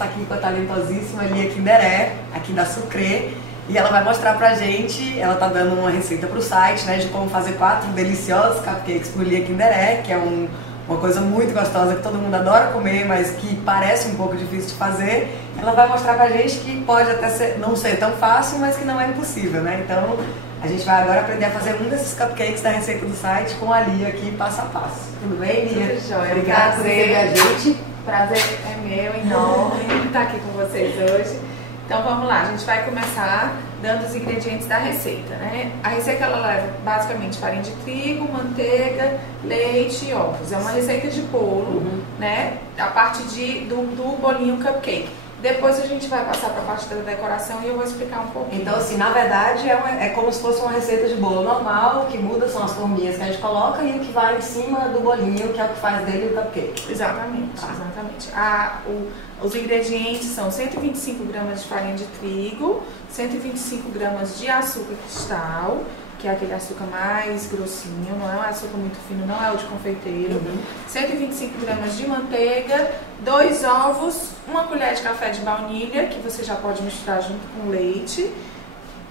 está aqui com a talentosíssima Lia Kinderé, aqui da Sucre, e ela vai mostrar pra gente, ela tá dando uma receita pro site, né, de como fazer 4 deliciosos cupcakes por Lia Kinderé, que é uma coisa muito gostosa que todo mundo adora comer, mas que parece um pouco difícil de fazer. Ela vai mostrar pra gente que pode até não ser tão fácil, mas que não é impossível, né? Então, a gente vai agora aprender a fazer um desses cupcakes da receita do site com a Lia aqui, passo a passo. Tudo bem, Lia? Tudo jóia. Obrigada por receber a gente. Prazer é meu, enorme, estar aqui com vocês hoje. Então vamos lá, a gente vai começar dando os ingredientes da receita, né? A receita ela leva basicamente farinha de trigo, manteiga, leite e ovos. É uma receita de bolo, né? A parte do bolinho cupcake. Depois a gente vai passar para a parte da decoração e eu vou explicar um pouquinho. Então, assim, na verdade é como se fosse uma receita de bolo normal, o que muda são as forminhas que a gente coloca e o que vai em cima do bolinho, que é o que faz dele o cupcake. Exatamente, exatamente. Os ingredientes são 125 gramas de farinha de trigo, 125 gramas de açúcar cristal, que é aquele açúcar mais grossinho, não é um açúcar muito fino, não é o de confeiteiro. 125 gramas de manteiga, 2 ovos, 1 colher de café de baunilha, que você já pode misturar junto com leite,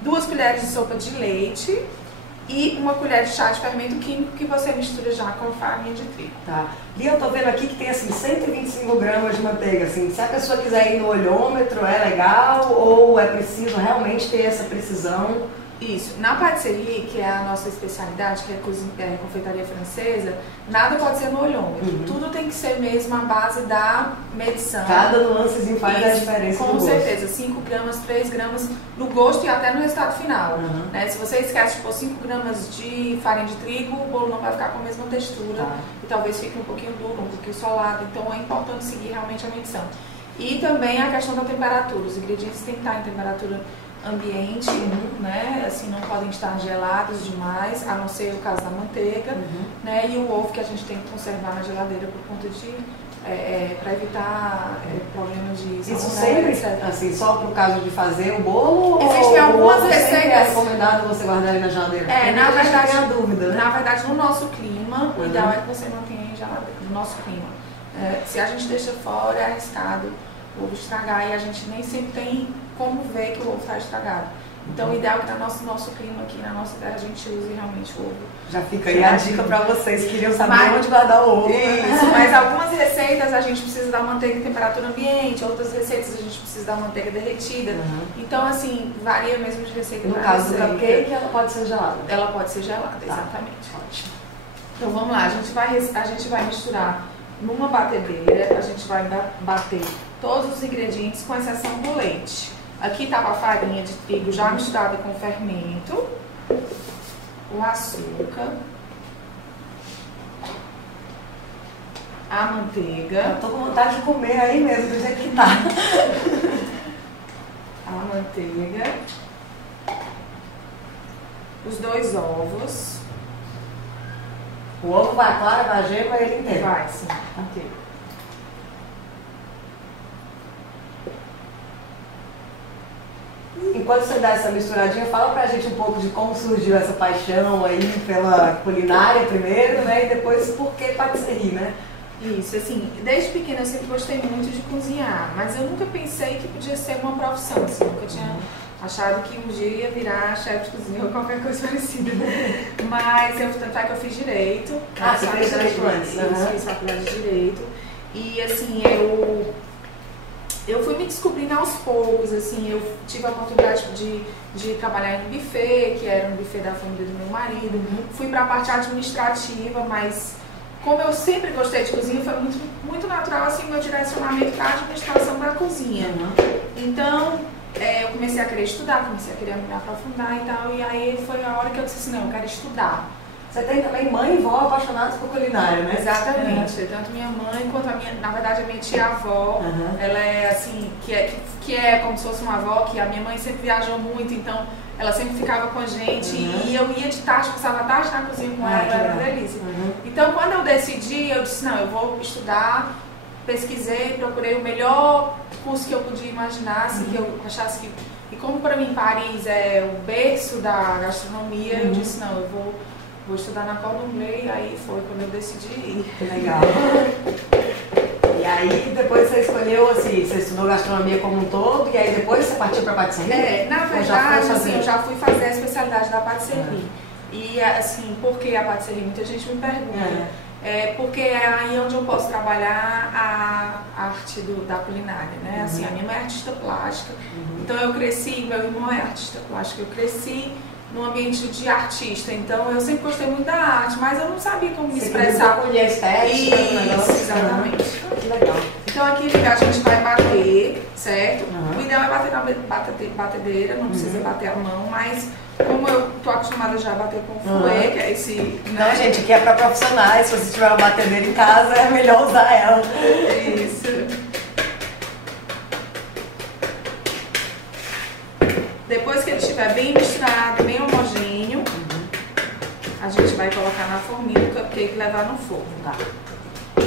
2 colheres de sopa de leite e 1 colher de chá de fermento químico que você mistura já com farinha de trigo. Tá. E eu tô vendo aqui que tem assim 125 gramas de manteiga, assim, se a pessoa quiser ir no olhômetro é legal ou é preciso realmente ter essa precisão? Isso. Na patisserie, que é a nossa especialidade, que é confeitaria francesa, nada pode ser no olhômetro. Tudo tem que ser mesmo a base da medição. Cada nuancezinho faz a diferença com no certeza. 5 gramas, 3 gramas no gosto e até no resultado final. Né? Se você esquece de pôr 5 gramas de farinha de trigo, o bolo não vai ficar com a mesma textura. E talvez fique um pouquinho duro, um pouquinho solado. Então é importante seguir realmente a medição. E também a questão da temperatura. Os ingredientes têm que estar em temperatura ambiente, né? Assim, não podem estar gelados demais, a não ser o caso da manteiga, né? E o ovo que a gente tem que conservar na geladeira por conta de para evitar problemas de isso sempre, assim, só por causa de fazer o bolo? Existem algumas receitas. É recomendado você guardar ele na geladeira? Na verdade, é a dúvida, né? Na verdade, no nosso clima, o ideal é que você mantenha em geladeira, no nosso clima. Se a gente deixa fora, é arriscado o ovo estragar e a gente nem sempre tem como ver que o ovo está estragado. Então, o ideal é que no nosso clima aqui, na nossa terra, a gente use realmente o ovo. Já fica aí a dica para vocês que queriam saber onde guardar o ovo. Isso, mas algumas receitas a gente precisa da manteiga em temperatura ambiente, outras receitas a gente precisa da manteiga derretida. Então, assim, varia mesmo de receita para receita. No caso do cupcake, ela pode ser gelada? Ela pode ser gelada, exatamente. Ótimo. Então, vamos lá, a gente vai misturar numa batedeira, a gente vai bater todos os ingredientes, com exceção do leite. Aqui estava a farinha de trigo já misturada com fermento, o açúcar, a manteiga. Eu tô com vontade de comer aí mesmo, do jeito que tá. A manteiga, os 2 ovos. O ovo vai clara, vai gema, ele inteiro? Vai, sim, inteiro. Enquanto você dá essa misturadinha, fala pra gente um pouco de como surgiu essa paixão aí pela culinária primeiro, né? E depois por que patisserie, né? Isso, assim, desde pequena eu sempre gostei muito de cozinhar, mas eu nunca pensei que podia ser uma profissão, assim, nunca tinha achado que um dia ia virar chefe de cozinha ou qualquer coisa parecida. Mas tanto é que eu fiz direito. Você fez direito antes? Fiz faculdade de direito. E assim, eu fui me descobrindo aos poucos, assim, eu tive a oportunidade de trabalhar em um buffet, que era um buffet da família do meu marido. Fui para a parte administrativa, mas como eu sempre gostei de cozinha, foi muito natural, assim, o meu direcionamento para a administração da cozinha. Então, eu comecei a querer estudar, comecei a querer me aprofundar e tal, e aí foi a hora que eu disse assim, não, eu quero estudar. Você tem também mãe e vó apaixonadas por culinária, né? Exatamente, tanto minha mãe quanto na verdade a minha tia-avó, ela é assim, que é como se fosse uma avó, que a minha mãe sempre viajou muito, então ela sempre ficava com a gente e eu ia de tarde, passava a tarde na cozinha com ela, era uma delícia. Então quando eu decidi, eu disse, não, eu vou estudar, pesquisei, procurei o melhor curso que eu podia imaginar, assim, que eu achasse que... E como para mim Paris é o berço da gastronomia, eu disse, não, eu vou estudar na Cordon Bleu, e aí foi quando eu decidi ir. Que legal. E aí depois você escolheu, assim, você estudou gastronomia como um todo, e aí depois você partiu para patisserie? Na verdade, assim, eu já fui fazer a especialidade da patisserie. E assim, por que a patisserie? Muita gente me pergunta. Porque é aí onde eu posso trabalhar a arte da culinária, né? Assim, a minha mãe é artista plástica, então eu cresci, meu irmão é artista plástico, eu cresci num ambiente de artista, então eu sempre gostei muito da arte, mas eu não sabia como me expressar. Você estética, isso, exatamente. Que legal. Então aqui a gente vai bater, certo? O ideal é bater na batedeira, não precisa bater a mão, mas como eu tô acostumada já a bater com fouet, que é esse... Não, gente, aqui é para profissionais, se você tiver uma batedeira em casa, é melhor usar ela. Isso. Depois que ele estiver bem misturado, bem homogêneo, a gente vai colocar na forminha do cupcake e levar no forno. Tá.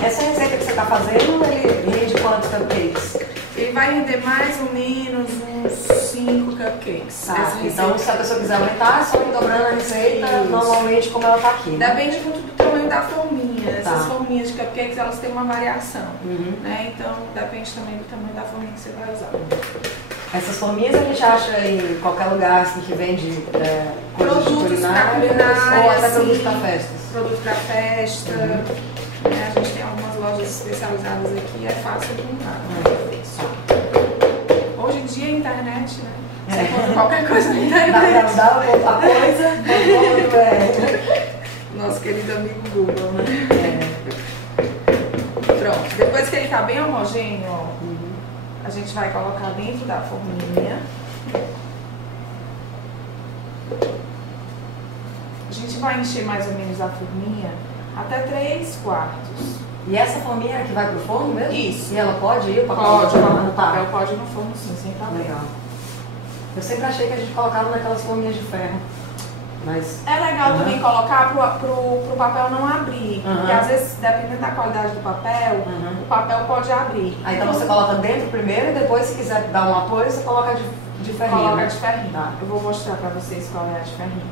Essa receita que você está fazendo, ele rende quantos cupcakes? Ele vai render mais ou menos uns 5 cupcakes. Tá. Então, se a pessoa quiser aumentar, é só ir dobrando a receita, normalmente como ela está aqui. Né? Depende muito do tamanho da forminha. Tá. Essas forminhas de cupcakes, elas têm uma variação. Né? Então, depende também do tamanho da forminha que você vai usar. Essas forminhas a gente acha em qualquer lugar assim, que vende produtos para culinária, ou até produtos para festas. Produtos para festa. A gente tem algumas lojas especializadas aqui, é fácil de comprar. Hoje em dia a internet, né? Você compra qualquer coisa na internet. Dá a coisa, Nosso querido amigo Google, né? Pronto, depois que ele tá bem homogêneo, ó, a gente vai colocar dentro da forminha. A gente vai encher mais ou menos a forminha até 3/4. E essa forminha é que vai pro forno mesmo? Isso. E ela pode ir? O papel tá. pode ir no forno sim, sem problema. Legal. Eu sempre achei que a gente colocava naquelas forminhas de ferro. Mas... É legal também colocar pro papel não abrir. Porque às vezes, dependendo da qualidade do papel, o papel pode abrir. Aí então você coloca dentro primeiro e depois, se quiser dar um apoio, você coloca de ferrinho. Coloca de ferrinho. Tá. Eu vou mostrar pra vocês qual é a de ferrinho.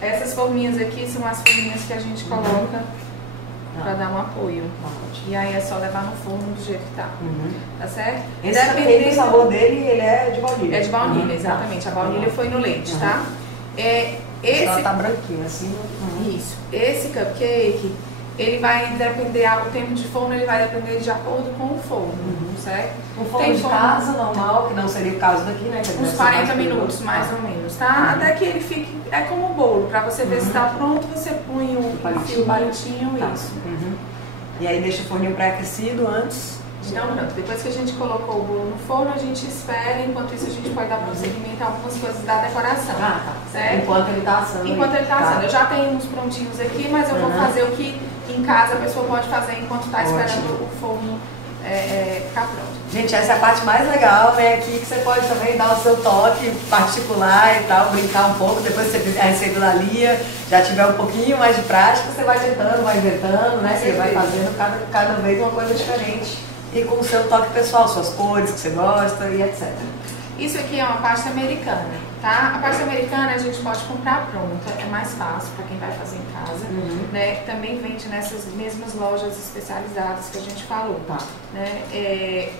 Essas forminhas aqui são as forminhas que a gente coloca pra dar um apoio. E aí é só levar no forno do jeito que tá. Tá certo? Esse cupcake, o sabor dele, ele é de baunilha. É de baunilha, exatamente. A baunilha foi no leite, tá? Ela tá branquinha, assim. Isso. Esse cupcake, ele vai depender, o tempo de forno ele vai depender de acordo com o forno, certo? Um forno de casa normal, que não seria o caso daqui, né? Uns 40 minutos, mais ou menos, tá? Até que ele fique, é como o bolo, pra você ver se tá pronto, você põe o fio palitinho, isso. E aí deixa o forninho pré-aquecido antes. Então pronto, depois que a gente colocou o bolo no forno, a gente espera, enquanto isso a gente pode dar prosseguimento a algumas coisas da decoração. Tá. Certo? Enquanto ele tá assando. Enquanto ele tá assando. Eu já tenho uns prontinhos aqui, mas eu vou fazer o que em casa a pessoa pode fazer enquanto tá esperando o forno ficar pronto. Gente, essa é a parte mais legal, né? Aqui que você pode também dar o seu toque particular e tal, brincar um pouco. Depois que você fizer a receita da Lia, já tiver um pouquinho mais de prática, você vai tentando, vai inventando, né? Você vai fazendo cada vez uma coisa diferente. E com o seu toque pessoal, suas cores que você gosta e etc. Isso aqui é uma pasta americana, tá? A pasta americana a gente pode comprar pronta, é mais fácil para quem vai fazer em casa, né? Também vende nessas mesmas lojas especializadas que a gente falou, né?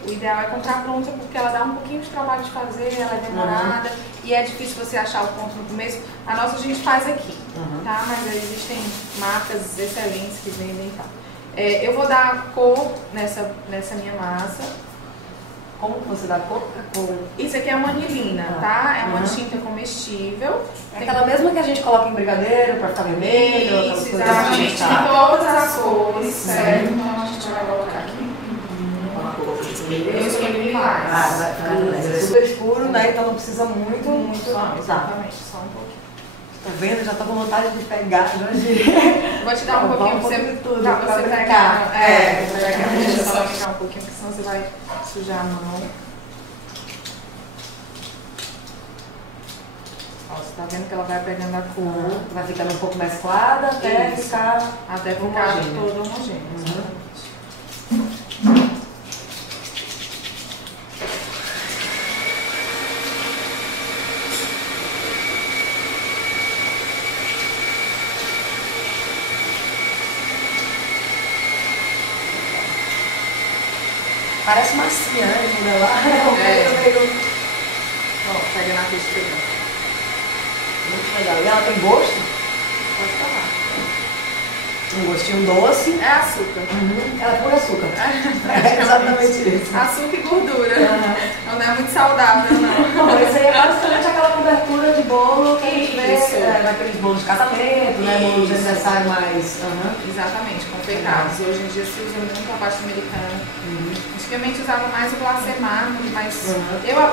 O ideal é comprar pronta porque ela dá um pouquinho de trabalho de fazer, ela é demorada e é difícil você achar o ponto no começo. A nossa a gente faz aqui, tá? Mas existem marcas excelentes que vendem e tal. Eu vou dar cor nessa minha massa. Como que você dá cor? Isso aqui é uma anilina, tá? É uma tinta comestível. É aquela mesma que a gente coloca em brigadeiro pra ficar vermelho. Isso, exatamente. Tem todas as cores, certo? Então a gente vai colocar aqui. Eu escolhi lilás. É super escuro, né? Então não precisa muito. Muito não, exatamente. Só um pouquinho. Tá vendo? Já tô com vontade de pegar. Vou te dar um pouquinho pra você pegar. Deixa eu só pegar um pouquinho, porque senão você vai sujar a mão. Ó, você tá vendo que ela vai pegando a cor. Vai ficando um pouco mesclada até ficar todo homogêneo. Parece massinha, né? Quando ela Ó, pega na textura. Muito legal. E ela tem gosto? Pode falar. Um gostinho doce. É açúcar. Ela é pura açúcar. É exatamente isso. Açúcar e gordura. Não é muito saudável, não. Bom, esse aí é basicamente aquela cobertura de bolo que a gente vê naqueles bolos de casamento, né? Bolos de aniversário mais. Exatamente, confeitados. Hoje em dia se usa muito a pasta americana. Antigamente usava mais o glacê mármore, mas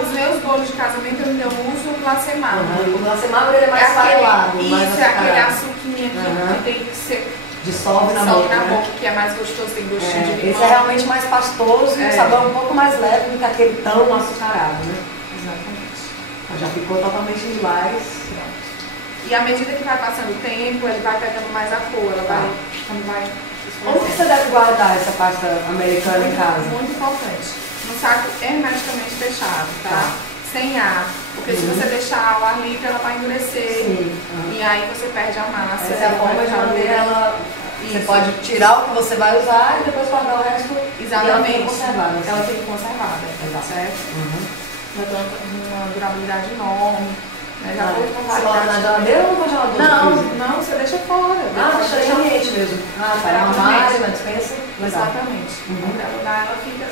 os meus bolos de casamento eu ainda uso o glacê mármore. O glacê mármore é mais farelado. Isso, é aquele açuquinha que tem que ser. Dissolve na boca, que é mais gostoso, tem gostinho de limão. Esse é realmente mais pastoso e o sabor um pouco mais leve do que aquele tão açucarado, né? Exatamente. Já ficou totalmente lilás. E à medida que vai passando o tempo, ele vai pegando mais a cor, ela vai. Como que você deve guardar essa pasta americana em casa? Muito importante. No saco hermeticamente fechado, tá? Sem ar. Porque se você deixar ao ar livre, ela vai endurecer. E aí você perde a massa. Essa é a forma de manter ela. Você pode tirar o que você vai usar e depois guardar o resto. Exatamente. E ela fica conservada. Ela fica conservada, certo? Então, uma durabilidade enorme. Já foi com você coloca na geladeira ou no congelador? Não, você deixa fora. Deixa no ambiente mesmo. Tá no armário, na despensa. Exatamente. Ela fica.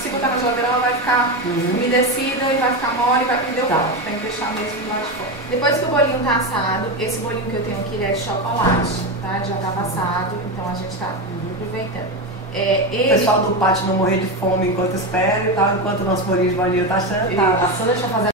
Se botar na geladeira, ela vai ficar umedecida e vai ficar mole e vai perder o ponto. Tem que deixar mesmo do lado de fora. Depois que o bolinho tá assado, esse bolinho que eu tenho aqui ele é de chocolate, tá? Ele já tava assado, então a gente tá aproveitando. O pessoal do pátio não morrer de fome enquanto espera e tal, enquanto o nosso bolinho de baunilha tá assando, a gente vai fazer